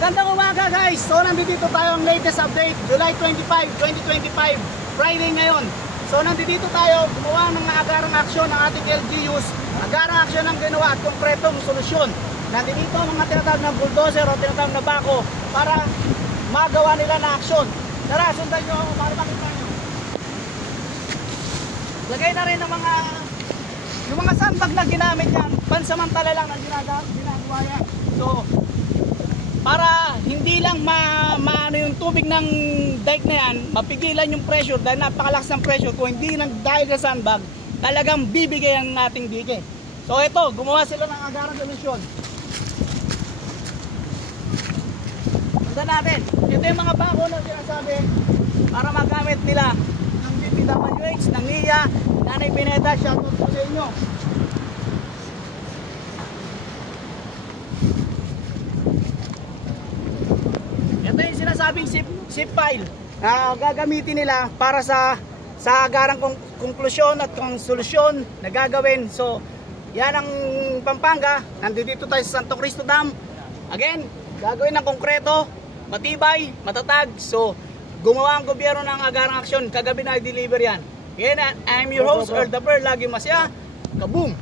Magandang umaga guys! So nandito tayo ang latest update, July 25, 2025, Friday ngayon. So nandito tayo gumawa ng agarang aksyon ng ating LGUs. Agarang aksyon ang ginawa at konkretong solusyon. Nandito ang mga tinatawag na bulldozer o tinatawag na bako para magawa nila na aksyon. Tara, sundan nyo ako para makita nyo. Lagay na rin ng yung mga sandbag na ginamit yan, pansamantala lang ang ginagawa yan. So, para hindi lang maano yung tubig ng dike na yan, mapigilan yung pressure dahil napakalakas ng pressure. Kung hindi nang dahil sa sandbag, talagang bibigay ang nating dike. So ito, gumawa sila ng agarang solusyon. Punta natin. Ito yung mga bako na sinasabi para magamit nila ng DPWH, ng NIA, Nanay Pineda, shoutout po sa inyo. Ito yung sinasabing zip file na gagamitin nila para sa agarang konklusyon at solusyon na gagawin. So, yan ang Pampanga. Nandito tayo sa Santo Cristo Dam. Again, gagawin ng konkreto, matibay, matatag. So, gumawa ang gobyerno ng agarang aksyon. Kagabi na i-deliver yan. Again, I'm your host, Earl the Pearl. Lagi masaya. Kaboom!